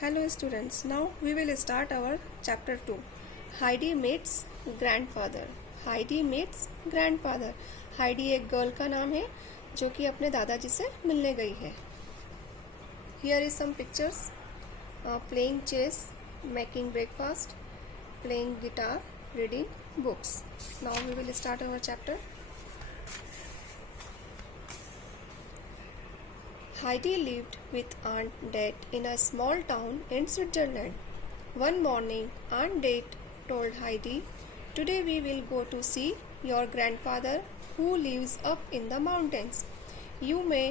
Hello students, now we will start our chapter 2. Heidi meets grandfather. Heidi meets grandfather. Heidi एक girl का नाम है जो कि अपने दादाजी से मिलने गई है. Here is some pictures. Playing chess, making breakfast, playing guitar, reading books. Now we will start our chapter. Heidi lived with Aunt Det in a small town in Switzerland. One morning, Aunt Det told Heidi, "Today we will go to see your grandfather who lives up in the mountains. You may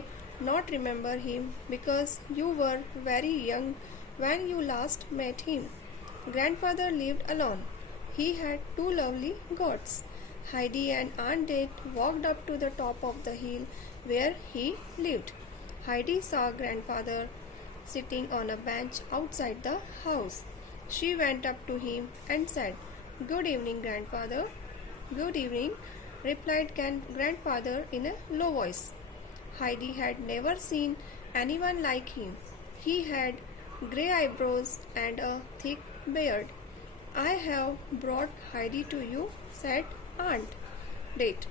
not remember him because you were very young when you last met him. Grandfather lived alone. He had two lovely goats." Heidi and Aunt Det walked up to the top of the hill where he lived. Heidi saw grandfather sitting on a bench outside the house. She went up to him and said, "Good evening, grandfather." "Good evening," replied grandfather in a low voice. Heidi had never seen anyone like him. He had grey eyebrows and a thick beard. "I have brought Heidi to you," said Aunt Det.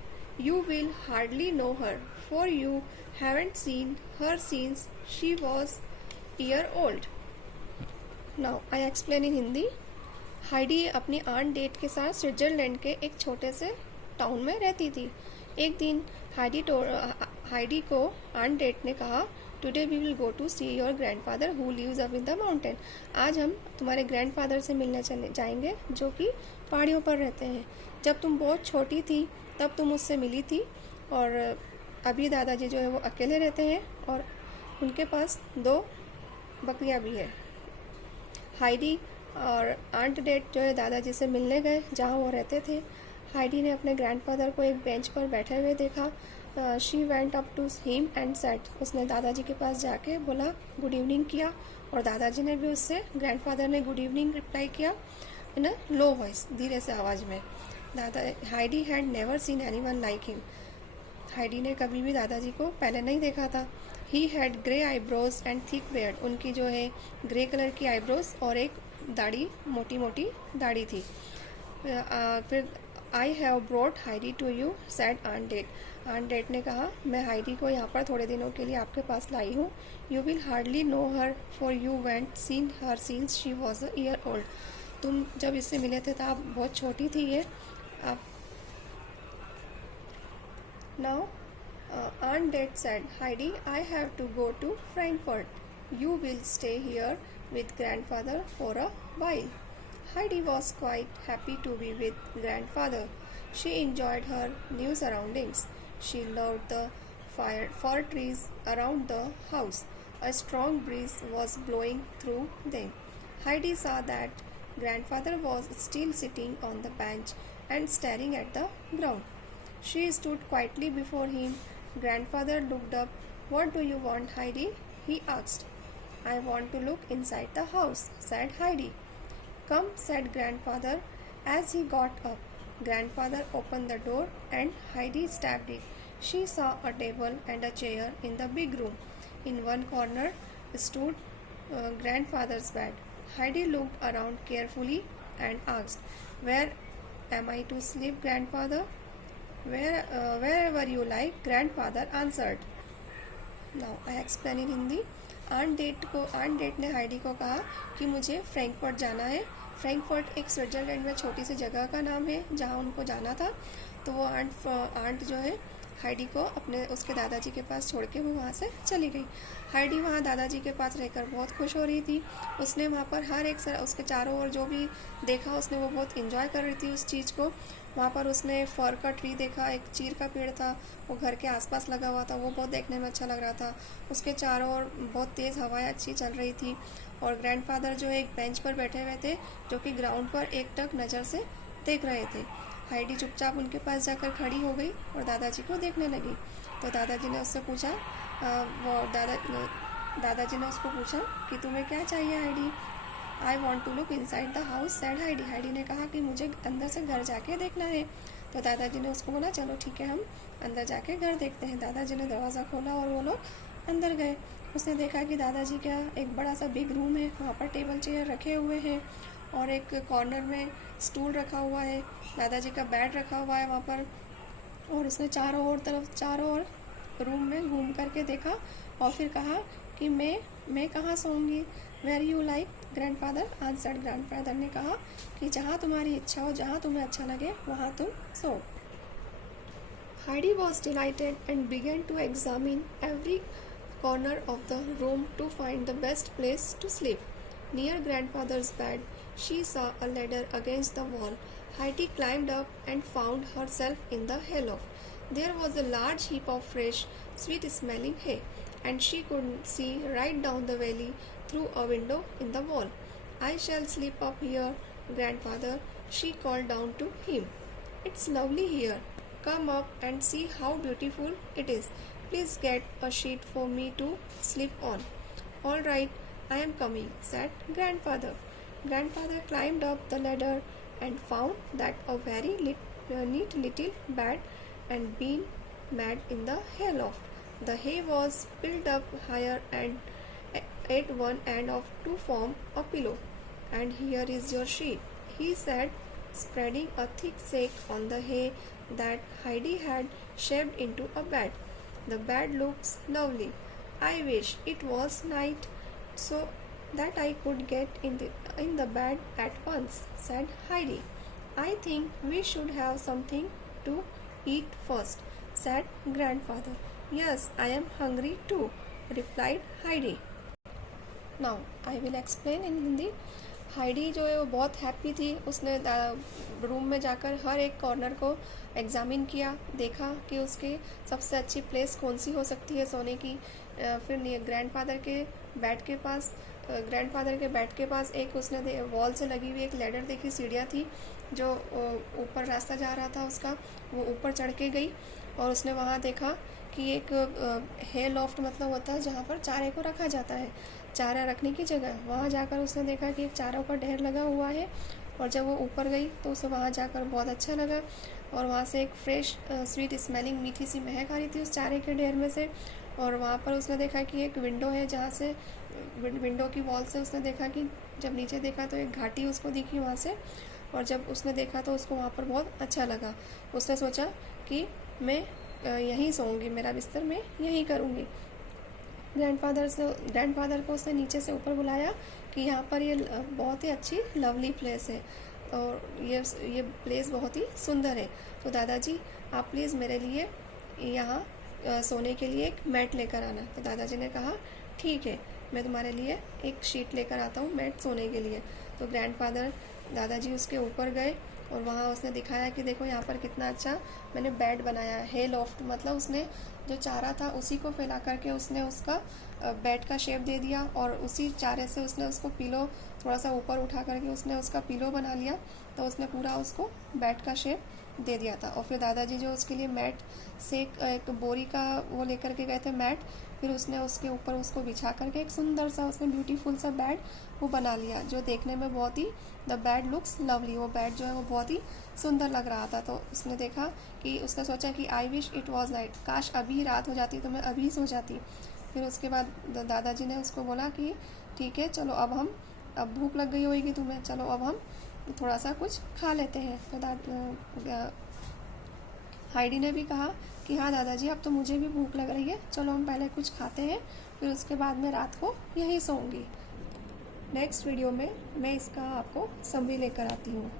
"You will hardly know her, for you haven't seen her since she was year old." Now I explain in Hindi. Heidi अपनी aunt date के साथ Switzerland के एक छोटे से town में रहती थी. एक दिन हाइडी को आंट डेट ने कहा, "today we will go to see your grandfather who lives up in the mountain." आज हम तुम्हारे ग्रैंडफादर से मिलने चले जाएंगे जो कि पहाड़ियों पर रहते हैं. जब तुम बहुत छोटी थी तब तुम उससे मिली थी और अभी दादाजी जो है वो अकेले रहते हैं और उनके पास 2 बकरियां भी है. हाइडी और आंट डेट जो है दादाजी से मिलने गए जहाँ वो रहते थे. हाइडी ने अपने ग्रैंडफादर को एक बेंच पर बैठे हुए देखा. She went up to him and said. उसने दादाजी के पास जाके बोला, गुड इवनिंग किया और दादाजी ने भी उससे ग्रैंडफादर ने गुड इवनिंग रिप्लाई किया इन अ लो वॉइस, धीरे से आवाज़ में. Heidi had never seen anyone like him. Heidi ने कभी भी दादाजी को पहले नहीं देखा था. He had grey eyebrows and thick beard. उनकी जो है ग्रे कलर की आईब्रोज और एक दाढ़ी, मोटी मोटी दाढ़ी थी. फिर I have brought Heidi to you, said aunt Dete. Aunt Dete ने कहा, मैं हाइडी को यहाँ पर थोड़े दिनों के लिए आपके पास लाई हूँ. You will hardly know her for you went seen her since she was a year old. तुम जब इससे मिले थे तो आप बहुत छोटी थी. ये आप Now, Aunt Det said, "Heidi, I have to go to Frankfurt. You will stay here with grandfather for a while." Heidi was quite happy to be with grandfather. She enjoyed her new surroundings. She loved the fir trees around the house. A strong breeze was blowing through them. Heidi saw that grandfather was still sitting on the bench and staring at the ground. She stood quietly before him. Grandfather looked up. "What do you want, Heidi?" he asked. "I want to look inside the house," said Heidi. "Come," said grandfather as he got up. Grandfather opened the door and Heidi stepped in. She saw a table and a chair in the big room. In one corner stood grandfather's bed. Heidi looked around carefully and asked, "Where am I to sleep, grandfather?" Wherever you like, grandfather answered. Now I explain in Hindi. Aunt Dete ने Heidi को कहा कि मुझे Frankfurt जाना है. Frankfurt एक Switzerland में छोटी सी जगह का नाम है जहाँ उनको जाना था. तो वो आंट जो है हाइडी को उसके दादाजी के पास छोड़ के वो वहाँ से चली गई. हाइडी वहाँ दादाजी के पास रहकर बहुत खुश हो रही थी. उसने वहाँ पर हर एक उसके चारों ओर जो भी देखा उसने वो बहुत इंजॉय कर रही थी उस चीज़ को. वहाँ पर उसने फर का ट्री देखा, एक चीर का पेड़ था, वो घर के आसपास लगा हुआ था, वो बहुत देखने में अच्छा लग रहा था. उसके चारों ओर बहुत तेज़ हवाएं अच्छी चल रही थी और ग्रैंडफादर जो है एक बेंच पर बैठे हुए थे जो कि ग्राउंड पर एकटक नज़र से देख रहे थे. हाइडी चुपचाप उनके पास जाकर खड़ी हो गई और दादाजी को देखने लगी. तो दादाजी ने उससे पूछा दादाजी ने उसको पूछा कि तुम्हें क्या चाहिए Heidi. "I want to look inside the house," said Heidi. Heidi ने कहा कि मुझे अंदर से घर जाके देखना है. तो दादाजी ने उसको बोला, चलो ठीक है हम अंदर जाके घर देखते हैं. दादाजी ने दरवाज़ा खोला और वो लोग अंदर गए। उसने देखा कि दादाजी का एक बड़ा सा बिग रूम है, वहाँ पर टेबल चेयर रखे हुए हैं और एक कॉर्नर में स्टूल रखा हुआ है, दादाजी का बेड रखा हुआ है वहाँ पर। और उसने चारों ओर रूम में घूम करके देखा और फिर कहा कि मैं कहाँ सोऊंगी। Where you like grandfather answered. Grandfather ने कहा कि जहाँ तुम्हारी इच्छा हो, जहाँ तुम्हें अच्छा लगे वहाँ तुम सो। Heidi was delighted and began to examine every corner of the room to find the best place to sleep. Near grandfather's bed, she saw a ladder against the wall. Heidi climbed up and found herself in the hayloft. There was a large heap of fresh, sweet-smelling hay, and she could see right down the valley through a window in the wall. "I shall sleep up here, grandfather," she called down to him. "It's lovely here. Come up and see how beautiful it is. Please get a sheet for me to sleep on." "All right, I am coming," said grandfather. Grandfather climbed up the ladder and found that a very neat little bed and been made in the hayloft. The hay was piled up higher and at one end of to form a pillow. "And here is your sheet," he said, spreading a thick sack on the hay that Heidi had shaped into a bed. "The bed looks lovely. I wish it was night so that I could get in the bed at once," said Heidi. "I think we should have something to eat first," said grandfather. "Yes, I am hungry too," replied Heidi. Now I will explain in Hindi. Heidi जो है वो बहुत happy थी। उसने room में जाकर हर एक corner को एग्ज़ामिन किया, देखा कि उसके सबसे अच्छी प्लेस कौन सी हो सकती है सोने की। फिर ग्रैंडफादर के बेड के पास एक उसने वॉल से लगी हुई एक लैडर देखी, सीढ़ियाँ थी जो ऊपर रास्ता जा रहा था उसका, वो ऊपर चढ़ के गई और उसने वहाँ देखा कि एक है लॉफ्ट मतलब होता है जहाँ पर चारे को रखा जाता है, चारा रखने की जगह। वहाँ जाकर उसने देखा कि एक चारों का ढेर लगा हुआ है और जब वो ऊपर गई तो उसे वहाँ जाकर बहुत अच्छा लगा और वहाँ से एक फ्रेश स्वीट स्मेलिंग मीठी सी महक आ रही थी उस चारे के ढेर में से। और वहाँ पर उसने देखा कि एक विंडो है जहाँ से विंडो की वॉल से उसने देखा कि जब नीचे देखा तो एक घाटी उसको दिखी वहाँ से, और जब उसने देखा तो उसको वहाँ पर बहुत अच्छा लगा। उसने सोचा कि मैं यहीं सोऊंगी, मेरा बिस्तर मैं यहीं करूँगी। ग्रैंडफादर को उसने नीचे से ऊपर बुलाया कि यहाँ पर ये बहुत ही अच्छी लवली प्लेस है और ये प्लेस बहुत ही सुंदर है, तो दादाजी आप प्लीज़ मेरे लिए यहाँ सोने के लिए एक मैट लेकर आना। तो दादाजी ने कहा ठीक है, मैं तुम्हारे लिए एक शीट लेकर आता हूँ मैट सोने के लिए। तो ग्रैंडफादर दादाजी उसके ऊपर गए और वहाँ उसने दिखाया कि देखो यहाँ पर कितना अच्छा मैंने बेड बनाया है लॉफ्ट, मतलब उसने जो चारा था उसी को फैला करके उसने उसका बेड का शेप दे दिया और उसी चारे से उसने उसको पिलो थोड़ा सा ऊपर उठा करके उसने उसका पिलो बना लिया, तो उसने पूरा उसको बेड का शेप दे दिया था। और फिर दादाजी जो उसके लिए मैट से एक बोरी का वो लेकर के गए थे मैट, फिर उसने उसके ऊपर उसको बिछा करके एक सुंदर सा उसने ब्यूटीफुल सा बेड वो बना लिया जो देखने में बहुत ही द बेड लुक्स लवली, वो बेड जो है वो बहुत ही सुंदर लग रहा था। तो उसने देखा कि उसने सोचा कि I wish it was night, काश अभी रात हो जाती तो मैं अभी सो जाती। फिर उसके बाद दादाजी ने उसको बोला कि ठीक है चलो अब भूख लग गई होगी तुम्हें, चलो अब हम थोड़ा सा कुछ खा लेते हैं। तो हाइडी ने भी कहा कि हाँ दादाजी अब तो मुझे भी भूख लग रही है, चलो हम पहले कुछ खाते हैं, फिर उसके बाद मैं रात को यहीं सोऊंगी। नेक्स्ट वीडियो में मैं इसका आपको समरी लेकर आती हूँ।